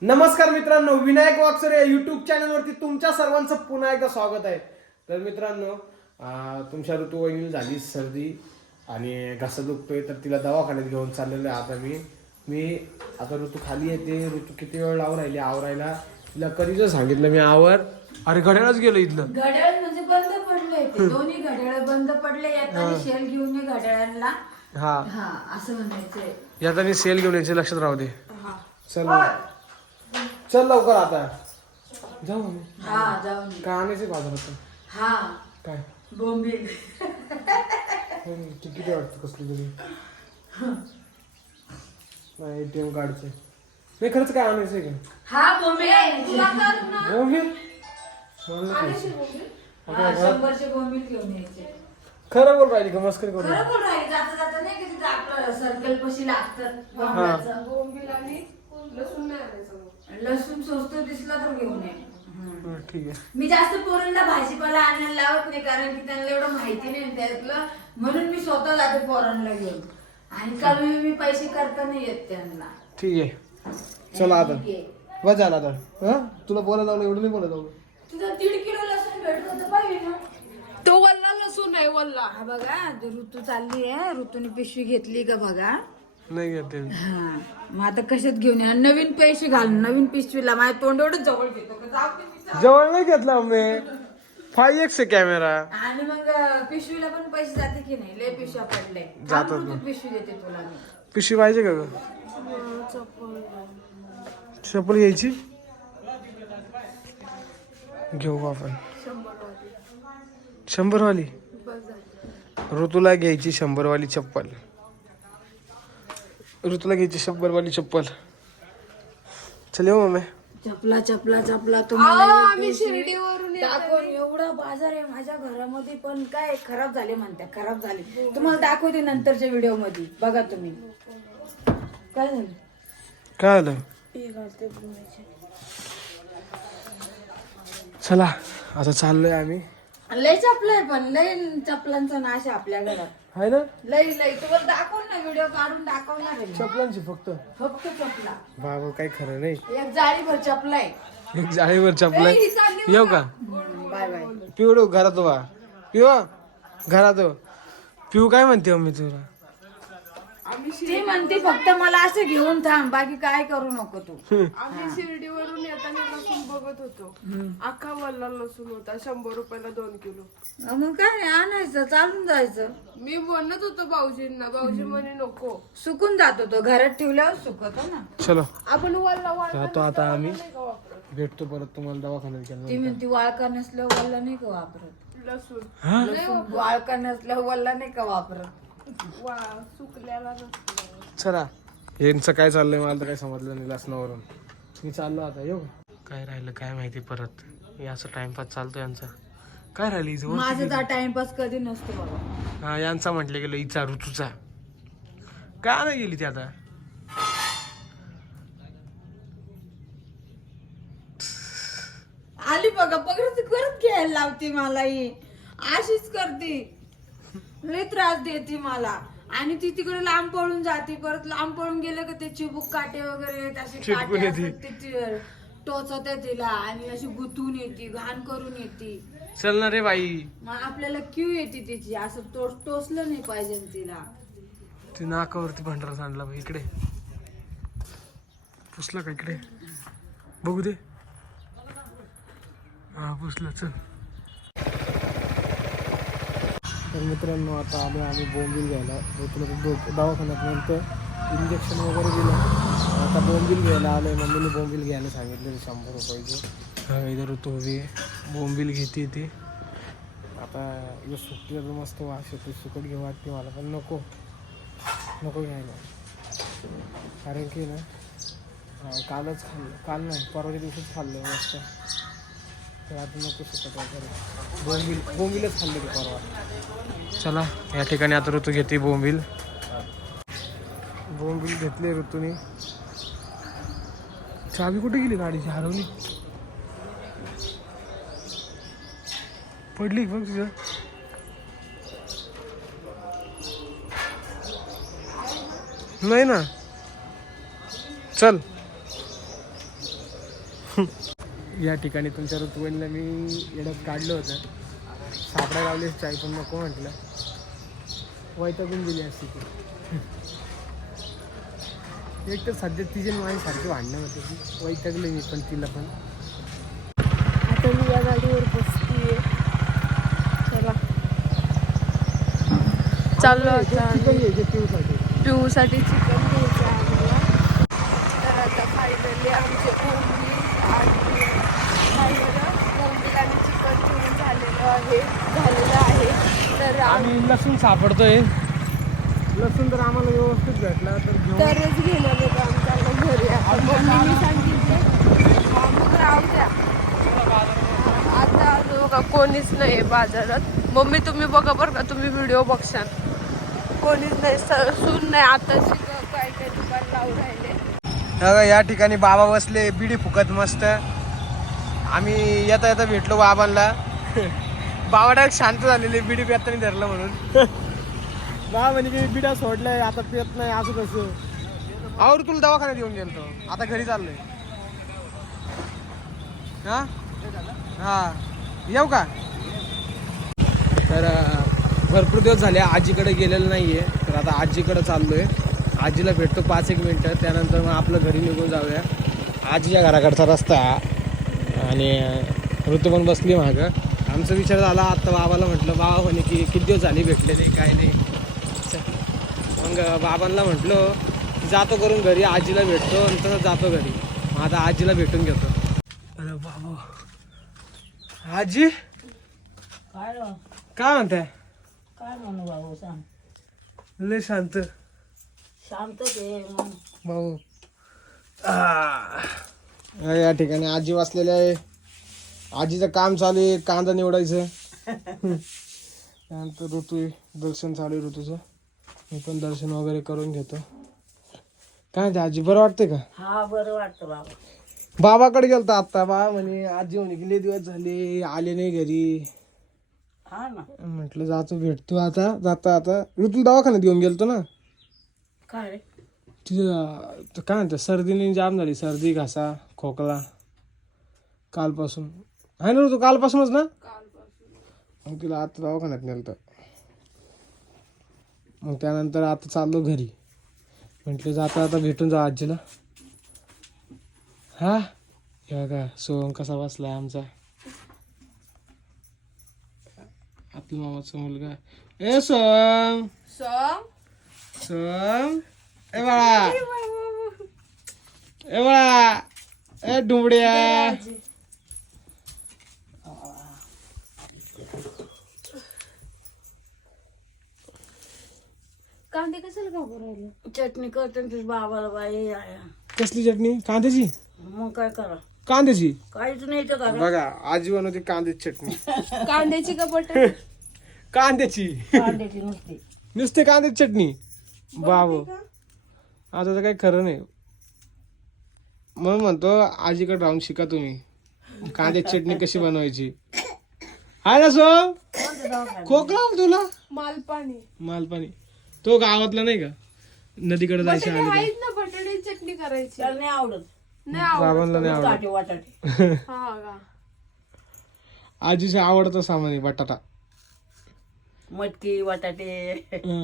नमस्कार मित्रांनो, विनायक वाकसरे या युट्यूब चॅनलवरती तुमच्या सर्वांचं पुन्हा एकदा स्वागत आहे. तर मित्रांनो, तुमच्या ऋतुवाहिनीला झाली सर्दी आणि घसा दुखतोय, तर तिला दवाखान्यात घेऊन चाललेलो आहे. आता मी आता ऋतू खाली येते. ऋतू किती वेळ आवरायला तिला कधीच सांगितलं मी आवर. अरे घड्याळच गेलं इथलं. घड्याळ म्हणजे बंद पडले, दोन्ही घड्याळ बंद पडले. यात शेल घेऊन ये घड्याळांना. हा असं म्हणायचंय. यात सेल घेऊन यायचे, लक्षात राहू दे. चल लवकर आता जाऊ. जाऊन काय आणायचे बाजारात? काय बोंबील तिकीट वाटतं कसली तरी. नाही ATM कार्डचे नाही. खरंच काय आणायचंय का? बोंबील 100चे बोंबील घेऊन यायचे. खरं बोल राहिली का? मस्करी करू. खरं बोल राहिली. जाता जाता नाही का तिथं आपलं सर्कल पशी लागतात बोंबील आणि लसूण स्वस्त दिसला तर घेऊन ये. ठीक आहे. मी जास्त पोरांना भाजीपाला आणायला लावत नाही, कारण की त्यांना एवढं माहिती नाही त्यातलं. म्हणून मी स्वतः जाते पोरांना घेऊन. आणि कमी मी पैसे करता नाही येत त्यांना. ठीक आहे, चला आता बस झाला आता. तुला बोलायला लावलं, एवढं नाही बोलायला लावलं. तुझं 1.5 किलो लसूण भेटत होतं पाहिजे ना. तो वल्ला लसूण आहे वल्ला. हा बघा, ऋतू चालली आहे. ऋतूने पिशवी घेतली का बघा. नाही घेते. मग आता कशात घेऊन या? नवीन पैसे घाल, नवीन पिशवीला. माझ्या तोंड एवढं जवळ घेतो का? जाऊ दे मी. जवळ नाही घेतला मी. 5x आहे कॅमेरा. आणि मग पिशवीला पण पैसे जाते की नाही? लय पिशव्या पडले. जातात ना. पिशवी देते तुला मी. पिशवी पाहिजे का ग? चप्पल घ्यायची. घेऊ आपण 100 वाली. ऋतूला घ्यायची 100 वाली चप्पल. ऋतूला घ्यायची 100 वाली चप्पल. चल येऊ मम्मी. चपला आम्ही शिर्डीवरून दाखवून. एवढा बाजार आहे माझ्या घरामध्ये, पण काय खराब झाले म्हणते. खराब झाले. तुम्हाला दाखवते नंतरच्या व्हिडिओ मध्ये. बघा तुम्ही काय झालं. काय आलं? चला आता चाललोय आम्ही. लय चपला आहे, पण लय चपलांचा नाश आहे आपल्या घरात. आहे ना? लय तुम्हाला दाखव ना, व्हिडिओ काढून दाखवणार आहे. चपलांची फक्त चपला. बाबा काही खरं नाही. एक जाळीभर चपला आहे. एक जाळीवर चपला. येऊ का? Bye bye. पिवडू घरात उभा. घरात पिऊ काय म्हणते मम्मी तुला? ती म्हणते फक्त मला असं घेऊन थांब, बाकी काय करू नको तू. आम्ही शिर्डीवरून येताना लसूण बघत होतो. अख्खा वल्ला लसूण होता. 100 रुपयाला 2 किलो. मग काय आणायचं, चालून जायचं. मी बोलत होतो भाऊजींना. भाऊजी म्हणे नको. सुकून जातो तो, घरात ठेवल्यावर सुकतो ना. चलो आपण वल्ला जातो आता आम्ही. भेटतो परत तुम्हाला दवाखान्यात ती गेलो. म्हणती वाळका नसल्यावर वल्ला नाही का वापरत. लसूण वाळका नसल्यावर वल्ला नाही का वापरत. सुकल्याला नसतं. चला यांचं काय चाललंय मला तर काय समजलं नाही लसणावरून. मी चाललो आता. येऊ काय राहिलं काय माहिती. परत असं टाइमपास चालतो यांचा. काय राहिलं हिचं? माझा तर टाइमपास कधी नसतो बाबा. हा यांचा म्हटलं गेलं हिचा ऋतूचा. का नाही गेली ती आता? आली बघा, परत घ्यायला लावते मला ही. अशीच करते, लय त्रास देते मला. आणि ती तिकडे लांब पळून जाते. परत लांब पळून गेलं का ते चिबूक काटे वगैरे असे काटे असतात ते टोचत तिला. आणि अशी गुतून येते, घाण करून येते. चल ना रे बाई. मग आपल्याला क्यू येते तिची. असं टोचलं नाही पाहिजे तिला. ती नाकावरती भंडारा सांडला बाई. इकडे पुसला का? इकडे बघू दे. हा पुसला. चल. तर मित्रांनो आता आलो आम्ही बोंबील घ्यायला. तुला दवाखान्यात नंतर इंजेक्शन वगैरे दिलं. आता बोंबील घ्यायला आलोय. मम्मीने बोंबील घ्यायला सांगितले 100 रुपयाचे. इथं ऋतू उभी आहे, बोंबील घेते ती. आता इथं सुकटीला तर मस्त वास येतो. सुकट घेऊ वाटते मला, पण नको घ्यायला. कारण की ना कालच खाल्लं. काल नाही, परवाच्या दिवशीच खाल्लं मस्त. तर आता नको सुकट वगैरे. बोंबीलच खाल्ले की परवा. चला या ठिकाणी आता ऋतू घेते बोंबील घेतले ऋतूने. चावी कुठे गेली गाडीची? हरवली. पडली बघ तुझं. नाही ना. चल या ठिकाणी तुमच्या ऋतुवणीला मी येड्यात काढलं होतं, सापडा लावलीच चाय पण नको म्हटलं, वैतागून गेली असती ती. एक तर सध्या तिचे माझ्यासारखी भांडणं होते की वैतागले मी पण तिला पण. आता मी या गाडीवर बसतीये. चला चाललो आता पिऊसाठी चिकन घ्यायचं आहे आम्हाला. तर आता फायनली आमचे बोंबील आणि चिकन ठेवून झालेलं आहे. तर आम्ही लसूण सापडतोय, लसूण तर आम्हाला व्यवस्थित भेटला तर घेऊ. तरच घेणार होतं आमच्या घरी. आता मम्मीने सांगितलं मग राहू द्या. आता आलो बघा, कोणीच नाही बाजारात. मम्मी तुम्ही बघा बरं का, तुम्ही व्हिडिओ बघशाल. कोणीच नाही, सून नाही. आता काय काय दुकान लावून राहिले. या ठिकाणी बाबा बसले बिडी फुकत मस्त. आम्ही येता येता भेटलो बाबांना. बाबा डायरेक्ट शांत झालेले, बिडी पिताना धरलं म्हणून. बाबा म्हणजे की बिडा सोडलाय आता पित नाही असं कसं. आवर तुला दवाखान्यात येऊन गेलो, आता घरी चाललोय. हा हा येऊ का. तर भरपूर दिवस झाले आजीकडे गेलेलं नाहीये, तर आता आजीकडे चाललोय. आजीला भेटतो 5-1 मिनटं, त्यानंतर मग आपलं घरी निघून जाऊया. आजीच्या घराकडचा रस्ता आणि ऋतू पण बसली मागं. आमचा विचार झाला आत्ता बाबाला म्हटलं, बाबा म्हणे की किती दिवस झाली भेटले नाही काय नाही. मग बाबांना म्हटलं जातो करून घरी, आजीला भेटतो आणि तसं जातो घरी. मग आता आजीला भेटून घेतो. अरे बाबा आजी काय काय म्हणताय. काय म्हणू बाबू सांग. लय शांत शांतच आहे मग. भाऊ. या ठिकाणी आजी वाचलेली आहे. आजीचं काम चालू आहे कांदा निवडायचं. त्यानंतर ऋतू दर्शन चालू आहे ऋतूचं. मी पण दर्शन वगैरे करून घेतो. काय म्हणते आजी, बरं वाटतंय का. हा बरं वाटतं बाबा. बाबाकडे गेलतो आत्ता. बाबा म्हणे आजी म्हणे किती दिवस झाले आले नाही घरी. हा ना. म्हटलं जातो भेटतो आता. आता ऋतू दवाखान्यात घेऊन गेलतो ना. काय रे. तिथं काय म्हणते सर्दीने जाम झाली, सर्दी घासा खोकला कालपासून आहे ना ऋतू, कालपासूनच ना. मग तिला आता दवाखान्यात नेलं. मग त्यानंतर आता चाललो घरी. म्हटलं जाता आता भेटून जा आजीला. हा हे बघा सोहम कसा बसलाय आमचा, आपल्या मामाचा मुलगा. ए सोहम सोहम, ए बाळा, ए बाळा, ए डुबड्या. कांदे कशाला घाबरून राहिले. चटणी करते तुझ्या बाबाला बाई आया. कसली चटणी. कांद्याची. मग काय करा. कांद्याची. काहीच नाही तर करा. बघा आजी बनवते कांद्याची चटणी. कांद्याची का बटाटे. कांद्याची. कांद्याची नुसती. नुसते कांद्याची चटणी. बाबू आता तर काही खरं नाही. म्हणून म्हणतो आजीकडे राहून शिका तुम्ही कांद्याची चटणी कशी बनवायची. हाय ना सो खोकला तुला. मालपाणी तो गावातला नाही का, नदीकडे जायचं आहेत ना बटाट्याची चटणी करायची. त्याला नाही आवडत. नाही आवडत. बाबांना नाही आवडत. बटाटे वाटाटे. हा का. आजीचे आवडतं सामान आहे बटाटा. मटकी वाटाटे.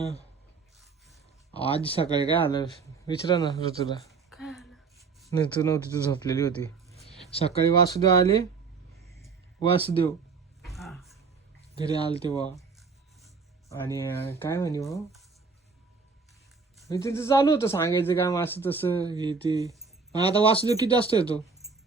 आजी सकाळी काय आलं विचारा ना ऋतूला. काय आलं. नाही तू नव्हती, तू झोपलेली होती. सकाळी वासुदेव आले. वासुदेव हा. घरी आले तेव्हा आणि काय म्हणे हो, मी त्यांचं चालू होतं सांगायचं काम असं तसं हे ते. आता वासुदेव किती वाजता येतो.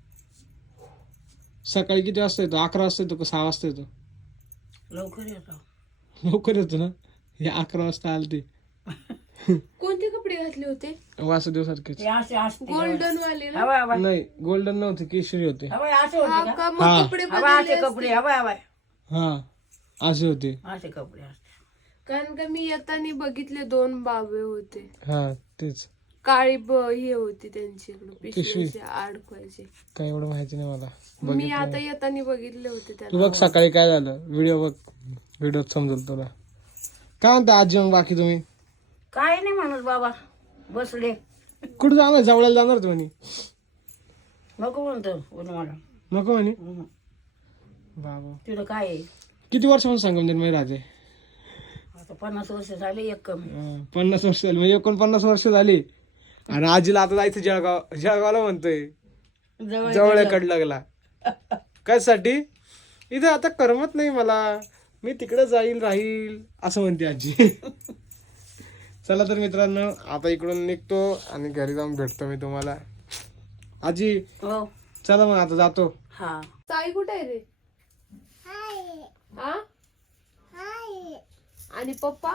सकाळी किती वाजता येतो. 11 वाजता येतो का 6 वाजता येतो. लवकर येतो. लवकर येतो ना. हे 11 वाजता आले ते. कोणते कपडे घातले होते. वासुदेव सारखेच. ते असे असते. गोल्डन वाले ना. हवाय हवाय. नाही गोल्डन नव्हते, केशरी होते. हवाय असे होते हा का. का. मग हा. कपडे हवाय बदलले असे कपडे. हवाय हवाय. हा असे होते. असे कपडे असते. कारण का मी येताना बघितले 2 बाबे होते. हा तेच. काळी हे होती त्यांच्याकडे पिशवी. पिशवी अडकवायचे. काय एवढं माहिती नाही मला. मी आता येताना बघितले होते तू त्याला. बघ सकाळी काय झालं, व्हिडिओ बघ, व्हिडिओत समजेल तुला. काय म्हणता आजी मग बाकी तुम्ही. काय नाही म्हणत बाबा, बसले. कुठं जाणार, जवळला जाणार तुम्ही. नको म्हणतो मला. नको म्हणे हम्म. बाबा. तिथं काय आहे? किती वर्षापासून संगमनेर मध्ये राहते? आता 50 वर्ष झाले, एक कमी. 50 वर्ष झाली म्हणजे 49 वर्ष झाली. आणि आजीला आता जायचं जळगावला म्हणतोय. जवळ कड लागला कशासाठी? इथं आता करमत नाही मला, मी तिकडे जाईल राहील असं म्हणते आजी. चला तर मित्रांनो आता इकडून निघतो आणि घरी जाऊन भेटतो मी तुम्हाला. आजी हो. चला मग आता जातो. हा. साई कुठे आहे रे? हा? आणि पप्पा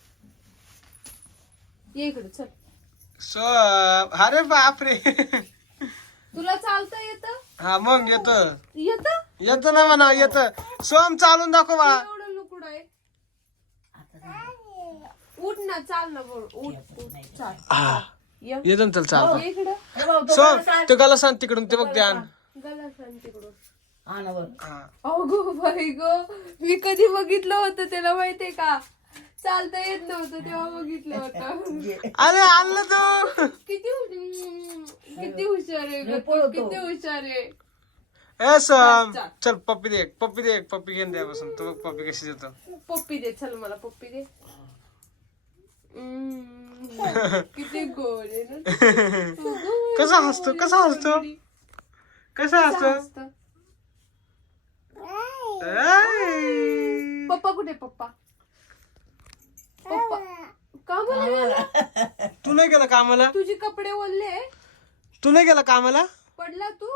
ये इकडे चल. अरे बापरे. तुला चालता येत? हा मग येत? येतो ना म्हणा येतं. सोम चालून दाखव बा. एवढं लुकुड आहे. उठ ना, चाल ना बोल. उठ चाल. ये येतो ना चल चाल. ये इकडं. सोम तू गला सांग तिकडून ते बघ ध्यान. गला सांग तिकडून. हा ना बरं. अगो बाई गो, मी कधी बघितलं होतं त्याला माहितीये का? चालता येत नव्हतं तेव्हा बघितलं होतं. अरे आणलं तू. किती हुशार आहे ग तू, किती हुशार आहे. ए सोम चल पप्पी दे, पप्पी घेऊन द्यापासून. तू बघ पप्पी कशी देतो. पप्पी दे, चल मला पप्पी दे. किती गोड आहे ना. कसा हसतो हसतं. पप्पा कुठे? पप्पा का बोला? तू नाही गेला कामाला? तुझे कपडे ओलले? तू नाही गेला कामाला? पडला तू?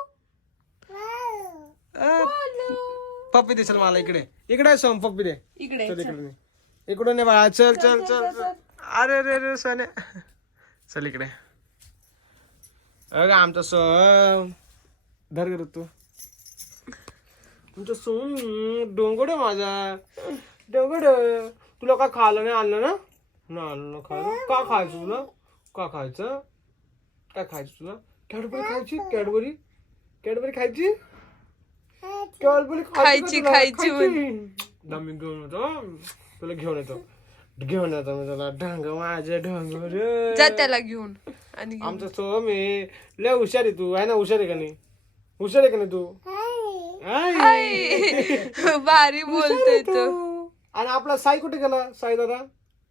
पप्पी दे चल मला. इकडे सोम पप्पी दे. इकडे चल इकडे इकडून नाही बाळा. चल. अरे रे सोने चल इकडे. अगं आमचा सोम धर गर तू. आमचा सोम डोंगड माझा डोंगड. तुला काय खायला नाही आणलं ना? नाही आणलं ना खायला. का खायचं तुला? का खायचं? काय खायचं तुला? कॅडबरी खायची? कॅडबरी खायची? कॅडबरी खायची मी घेऊन येतो तुला. घेऊन येतो मी तुला. ढंग माझे ढंग जा त्याला घेऊन. आणि आमचा सोम आहे लय हुशार आहे. तू आहे ना? हुशार आहे का नाही? हुशार आहे का नाही तू? भारी बोलतोय तो. आणि आपला साई कुठे गेला? साई दादा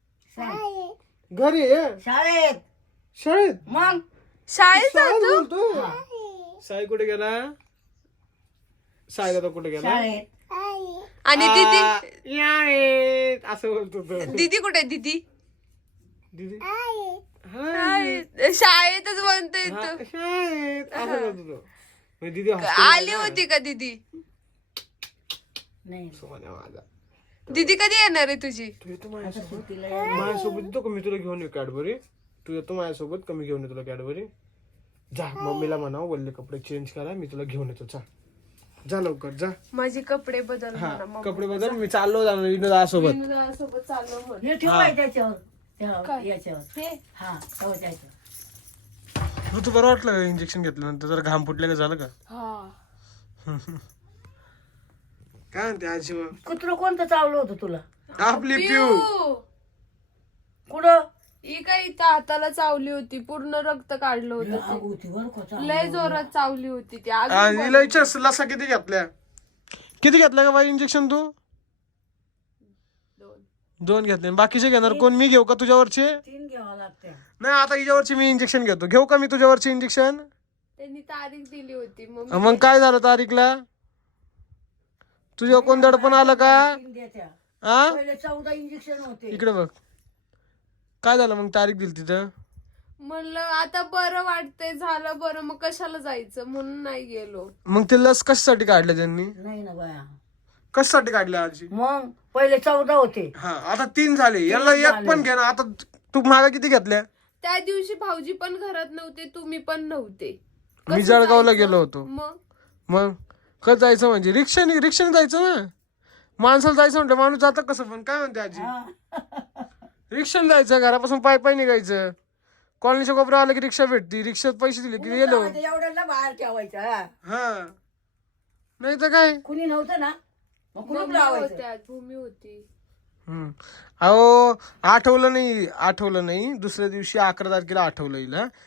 घरी आहे. शाळेत मग शाळेत शाळेत जातो. बोलतो. साई कुठे गेला? साई दादा कुठे गेला? आणि दीदी असं बोलतो तो. दीदी कुठे? दीदी दीदी शाळेतच म्हणतोय तो. शाळेत असं बोलतो तो. म्हणजे दीदी आली होती का दीदी? नाही. सोन्या माझा. दीदी कधी येणार आहे तुझी? तू येतो माझ्यासोबत येतो का? मी तुला घेऊन येऊ कॅडबरी. तू येतो माझ्यासोबत का? मी घेऊन येतो तुला कॅडबरी. जा मम्मीला म्हणावं वल्ले कपडे चेंज करा, मी तुला घेऊन येतो. जा लवकर जा. माझे कपडे बदल. हा कपडे बदल. मी चाललो जाणार विनोदा सोबत. सोबत चाललो म्हण. हे ठेवाय त्याच्यावर. याच्यावर. हे हा ठेवा त्याच्यावर. तू बरं वाटलं इंजेक्शन घेतल्यानंतर? जर घाम फुटले का? झालं का? हा. काय म्हणते आजी मग? कुत्र कोणतं चावलं होतं तुला? आपली पिऊ. कुठं? ही काय इथं हाताला चावली होती, पूर्ण रक्त काढलं होतं. होती बरं का. लय जोरात चावली होती ती. आणि लसा किती घेतल्या का बाई इंजेक्शन? तू 2 घेतले. बाकीचे घेणार कोण? मी घेऊ का तुझ्यावरचे? 3 घ्यावं लागते. नाही आता हिच्यावरची मी इंजेक्शन घेतो. घेऊ का मी तुझ्यावरची इंजेक्शन? त्यांनी तारीख दिली होती. मग काय झालं तारीखला? तुझ्या कोण दडपण आलं का? 3 द्यायच्या. हा पहिले 14 इंजेक्शन होते. इकडे बघ काय झालं. मग तारीख दिली तिथं. म्हणलं आता बरं वाटतंय, झालं बरं, मग कशाला जायचं म्हणून नाही गेलो. मग ते लस कशासाठी काढलं त्यांनी? नाही ना बाया. कशासाठी काढलं आजी? मग पहिले 14 होते. हा आता 3 झाले. याला 1 पण घे ना. आता तू मागा किती घेतल्या? त्या दिवशी भाऊजी पण घरात नव्हते, तुम्ही पण नव्हते. मी जळगावला गेलो होतो. मग कसं जायचं म्हणजे? रिक्षाने जायचं ना. माणसाला जायचं म्हटलं माणूस जातं कसं? पण काय म्हणते आजी? रिक्षाने जायचं. घरापासून पाय निघायचं. कॉलनीच्या कोपऱ्या आलं की रिक्षा भेटती. रिक्षात पैसे दिले की गेलो. एवढ्याला बाहेर ठेवायचं. हा नाही तर काय. कुणी नव्हतं ना. मग कुलूप मम्मी लावायचं. होत्या, भूमी होती. अहो आठवलं नाही. दुसऱ्या दिवशी 11 तारखेला आठवलं हिला.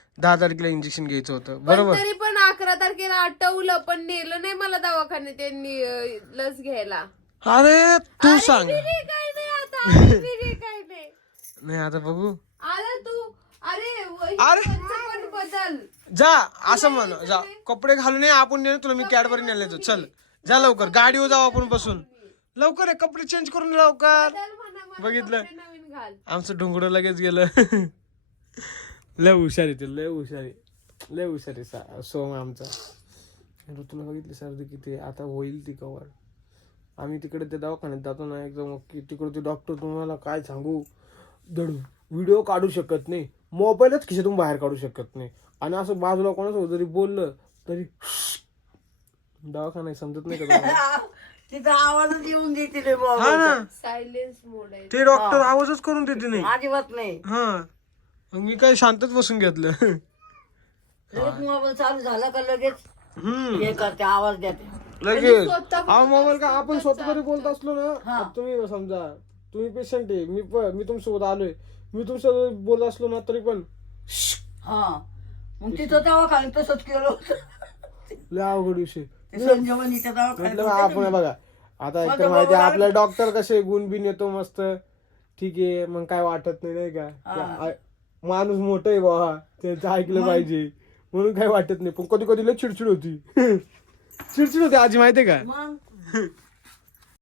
10 तारखेला इंजेक्शन घ्यायचं होतं पण बरोबर. तरी पण 11 तारखेला आठवलं, पण नेलं नाही मला दवाखान्यात त्यांनी लस घ्यायला. अरे तू सांग. अरे काय नाही आता, अरे काय नाही. नाही आता बघू. अरे तू अरे. पण बदल. जा असं म्हण, जा कपडे घालून ये, आपण नेलं तुला मी कॅडबरी नेलं येतो. चल जा लवकर, गाडीवर जाऊ आपण बसून. लवकर आहे, कपडे चेंज करून लवकर. बदल म्हणा, मला बघितलं? कपडे नवीन घाल. आमचं ढोंगडं लगेच गेलं. लय हुशारी ते, लय हुशारी सोम आमचा. तुला बघितली सर्दी किती आता होईल ती कवर. आम्ही तिकडे ते दवाखान्यात जातो ना एकदम, तिकडे ते डॉक्टर तुम्हाला काय सांगू, धड व्हिडिओ काढू शकत नाही, मोबाईलच खिशातून बाहेर काढू शकत नाही. आणि असं बाजूला कोणासोबत जरी बोललं तरी दवाखाना समजत नाही का तुम्हाला? तिथं आवाजच येऊन देते रे बाबा. हा ना, सायलेन्स मोड आहे. ते डॉक्टर आवाजच करून देते नाही. अजिबात नाही. हा मग मी काय शांतच बसून घेतलं. लगेच मोबाईल चालू झाला का लगेच हम्म हे करते, आवाज देते. लगेच हा मोबाईल का आपण स्वतः जरी बोलत असलो ना, आता तुम्ही समजा तुम्ही पेशंट आहे, मी तुमच्यासोबत आलोय, मी तुमच्यासोबत बोलत असलो ना तरी पण हा मग तिथं दवाखान्यात तसंच केलं होतं. लय अवघड विषय. ते संजीवनीच्या दवाखान्यात म्हटलं आपण बघा आता एकतर माहिती आहे आपल्या डॉक्टर कसे गुण बिन येतो मस्त, ठीक आहे मग काय वाटत नाही, नाही का, माणूस मोठा आहे बाबा, त्याचं ऐकलं पाहिजे म्हणून काय वाटत नाही. पण कधी कधी लय चिडचिड होती. चिडचिड होती आजी माहितीये का. मग